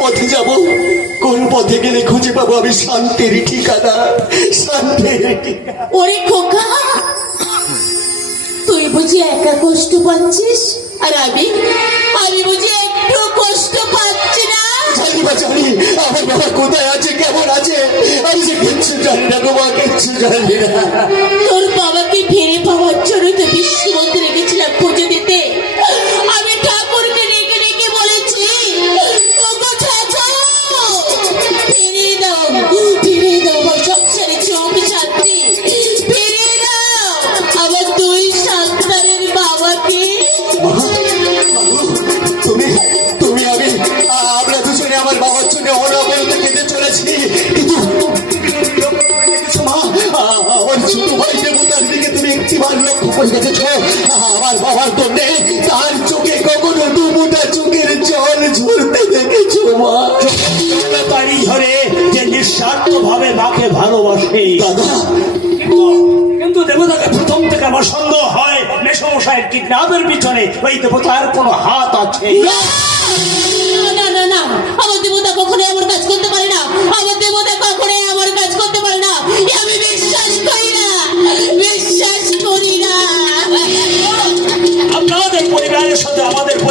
পথে যাব? কোন পথে গেলে খুঁজে পাবো আমি শান্তির ঠিকানা? শান্তির ওরে খোকা! তুই বুঝি একা কষ্ট পাচ্ছিস? আর আমি? আমি বুঝি একটু কষ্ট পাচ্ছি না? জানি বা জানি আমার বাবা কোথায় আছে কেমন আছে? আমি যে কিচ্ছু জানি না গো মা কিচ্ছু জানি না। আমার দুই সন্তানের বাবাকে। তুমি তুমি আমি আমরা দুজনে আমার বাবার জন্য অনবরত কেঁদে চলেছি। কিন্তু আমার ছোট ভাই দেবতার দিকে তুমি একটিবার লক্ষ্য করে দেখেছ। আমার বাবার তো তার চোখে কখনো দুমুটা চোখের জল ঝরতে দেখেছ মা। তারই ধরে যে নিঃস্বার্থ ভাবে মাকে ভালোবাসে। দাদা পছন্দ হয় মেসমশাইয়ের কিডন্যাপের পিছনে? ওই দেবতার কোনো হাত আছে? না না না দেবতা আমার কাজ করতে না। দেবতা আমার কাজ করতে না। আমি করি না। করি না। পরিবারের সাথে আমাদের